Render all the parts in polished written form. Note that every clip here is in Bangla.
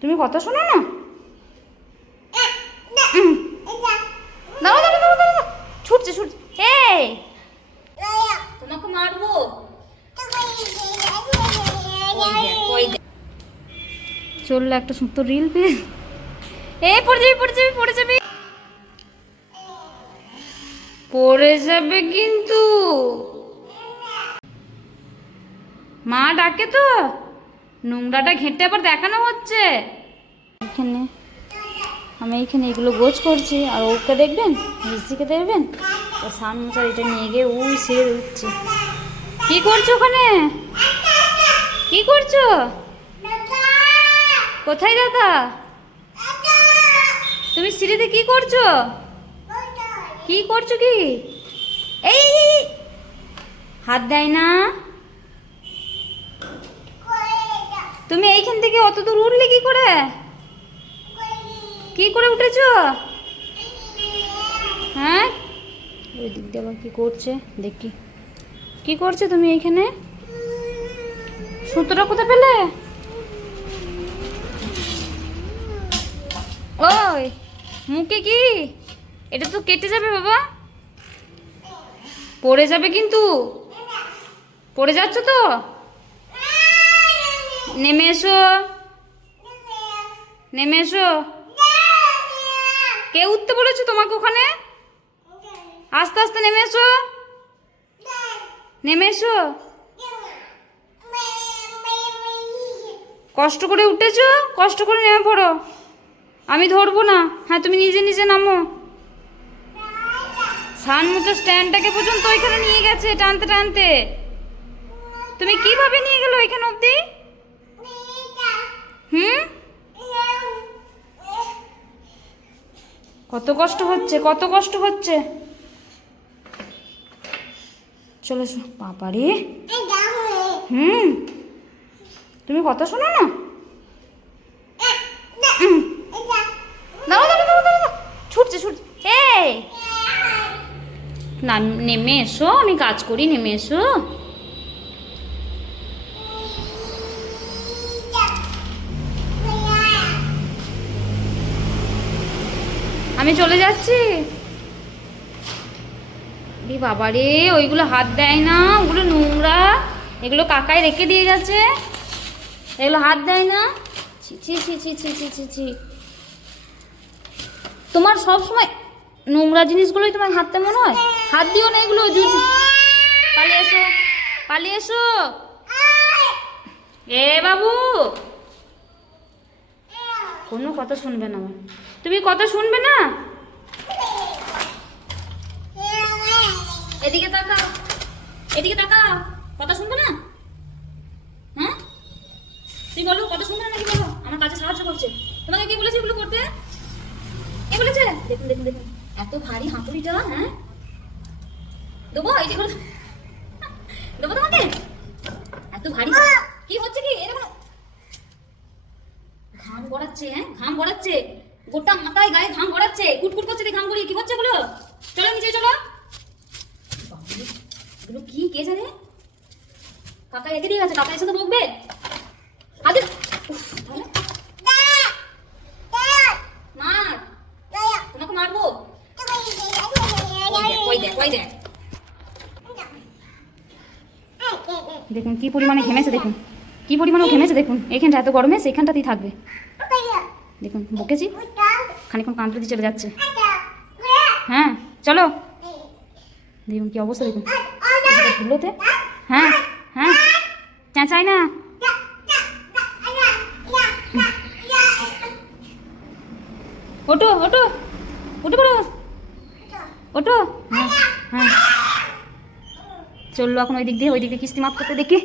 তুমি কথা শোনো না? দাঁড়াও দাঁড়াও দাঁড়াও দাঁড়াও, ছুটছে ছুটছে। এই তোমাকে মারবো। চললো একটা সুন্দর রিল পেয়ে। এই পড়ে যাবি পড়ে যাবি পড়ে যাবি পড়ে যাবে কিন্তু। মা ডাকে তো, নোংরাটা ঘেঁটে আবার দেখানো হচ্ছে এখানে। আমি এইখানে এগুলো গোছ করছি, আর ওকে দেখবেন, মিষ্টিকে দেখবেন, ও সান মোচার এটা নিয়ে গিয়ে উই সিঁড়ে উঠছে। কি করছো ওখানে? কি করছো? কোথায় দাদা? তুমি সিঁড়িতে কি করছো? কি করছো কি? এই হাত দেয় না। তুমি এইখান থেকে অত দূর উঠলে কি করে? কি করে উঠেছো? হ্যাঁ, ওই দিক দিয়ে আবার কি করছে দেখি। কি করছো তুমি এইখানে? সুতোটা কোথায় পেলে? ওই মুখে কি? এটা তো কেটে যাবে বাবা, পড়ে যাবে কিন্তু। পড়ে যাচ্ছ তো, নেমে এসো, নেমে এসো। কে উঠতে বলেছো তোমাকে ওখানে? আস্তে আস্তে নেমে এসো, নেমে এসো। কষ্ট করে উঠেছো, কষ্ট করে নেমে পড়ো। আমি ধরবো না। হ্যাঁ, তুমি নিজে নিজে নামো। সান মোচার স্ট্যান্ডটাকে পর্যন্ত ওইখানে নিয়ে গেছে টানতে টানতে। তুমি কিভাবে নিয়ে গেলো এখানে অবধি? কত কষ্ট হচ্ছে, কত কষ্ট হচ্ছে। চলে এসো বাবারে। তুমি কথা শোনো না? দাঁড়াও দাঁড়াও দাঁড়াও দাঁড়াও, ছুটছে ছুটছে। এই না, নেমে এসো, আমি কাজ করি, নেমে এসো। আমি চলে যাচ্ছি। বাবা রে, ওইগুলো হাত দেয় না, ওগুলো নোংরা, এগুলো কাকাই রেখে দিয়ে গেছে, এগুলো হাত দেয় না। ছি ছি ছি ছি ছি ছি ছি ছি। তোমার সব সময় নোংরা জিনিসগুলোই তোমার হাততে মনে হয়। হাত দিও না এগুলো। পালিয়ে এসো, পালিয়ে এসো। এ বাবু, কোনো কথা শুনবে না আমার। তুমি কথা শুনবে না? এদিকে তাকাও, এদিকে তাকাও। কথা শুনবে না? হ্যাঁ, তুমি বলো কথা শুনবে না নাকি? বলো, আমার কাজে সাহায্য করছে। তোমাকে কে বলেছে এগুলো করতে? কে বলেছে? দেখুন দেখুন দেখুন, এত ভারী হাঁটুরিটা। হ্যাঁ, দেবো এই যে, দেবো তোমাকে। এত ভারী কি হচ্ছে কি? এরকম ঘাম গড়াচ্ছে। হ্যাঁ, ঘাম গড়াচ্ছে, গোটা মাথায় গায়ে ঘাম গড়াচ্ছে, কুটকুট করছে ঘাম গড়িয়ে। কি হচ্ছে এগুলো? চলো নিচে চলো। এগুলো কি কে জানে? কাকা রেখে দিয়ে গেছে, কাকা এসে তো বকবে। হাতে মার, তোমাকে মারবো। দেখুন কি পরিমাণে ঘেমেছে, দেখুন কি পরিমাণে ঘেমেছে। দেখুন এখানটা এত গরমে সেইখানটাতেই থাকবে। দেখুন বকেছি, খানিক্ষণ কাঁদতে দিয়ে চলে যাচ্ছে। হ্যাঁ চলো, দেখুন কি অবস্থা। দেখুন ধুলোতে। হ্যাঁ হ্যাঁ, চেঁচাই না। ওটো ওটো, উঠে পড়ো, ওটো। হ্যাঁ হ্যাঁ, চললো এখন ওই দিক দিয়ে, ওই দিক দিয়ে কিস্তি মাপ করতে। দেখি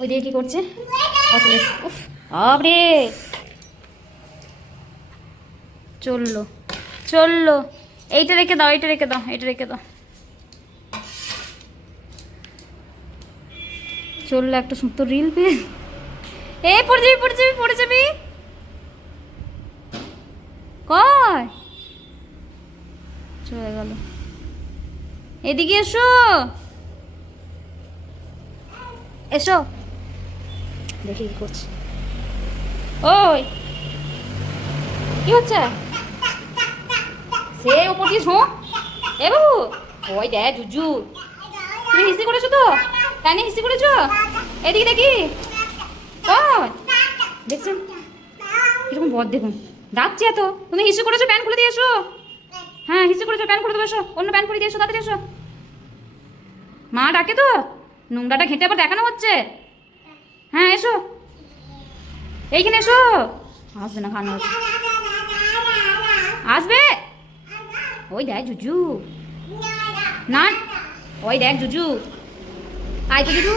ওই দিকে কি করছে। আরে চললো চললো। এইটা রেখে দাও, এইটা রেখে দাও, এইটা রেখে দাও। চললো একটা সুন্দর রিল পেয়ে। এ পড়ে যাবি পড়ে যাবি পড়ে যাবি। কয় চলে গেল। এদিকে এসো, এসো। দেখি কি করছে। ওই কি হচ্ছে? সে ওপর দিয়ে ঝোঁ। এ বাবু, ওই দেখ জুজু, তুমি হিসি করেছো তো? তাই না, হিসি করেছো? এদিকে দেখি। ও দেখছেন কিরকম বদ দেখুন, যাচ্ছি এত। তুমি হিসি করেছো, প্যান্ট খুলে দিয়ে এসো। হ্যাঁ হিসি করেছো, প্যান্ট খুলে দেবো, এসো। অন্য প্যান্ট খুলে দিয়ে এসো, তাড়াতাড়ি এসো। মা ডাকে তো, নোংরাটা ঘেঁটে আবার দেখানো হচ্ছে। হ্যাঁ এসো, এইখানে এসো। আসবে না, খানো হচ্ছে। আসবে। ওই দেখ জুজু, না ওই দেখ জুজু, আয় তো জুজু।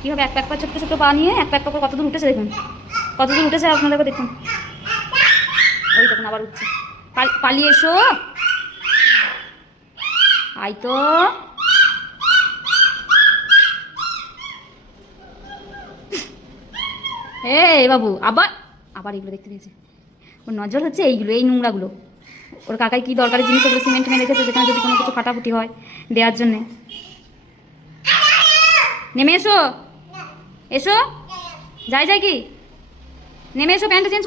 কি হবে, এক প্যাক পা ছোট্ট ছোট্ট পা নিয়ে এক প্যাক পা কত দূর উঠেছে দেখুন, কত দূর উঠেছে আপনাদেরকে দেখুন। ওই দেখুন আবার উঠছে। পালিয়ে এসো, আয় তো। এই বাবু, আবার আবার এগুলো দেখতে পেয়েছে। ওর নজর হচ্ছে এইগুলো, এই নোংরাগুলো। ওর কাকাই কি দরকারি জিনিস ওগুলো সিমেন্ট নিয়ে রেখেছে, যেখানে যদি কোনো কিছু ফাটাফুটি হয় দেওয়ার জন্যে। নেমে এসো, এসো। যাই যাই কি, নেমে এসো, প্যান্টটা চেঞ্জ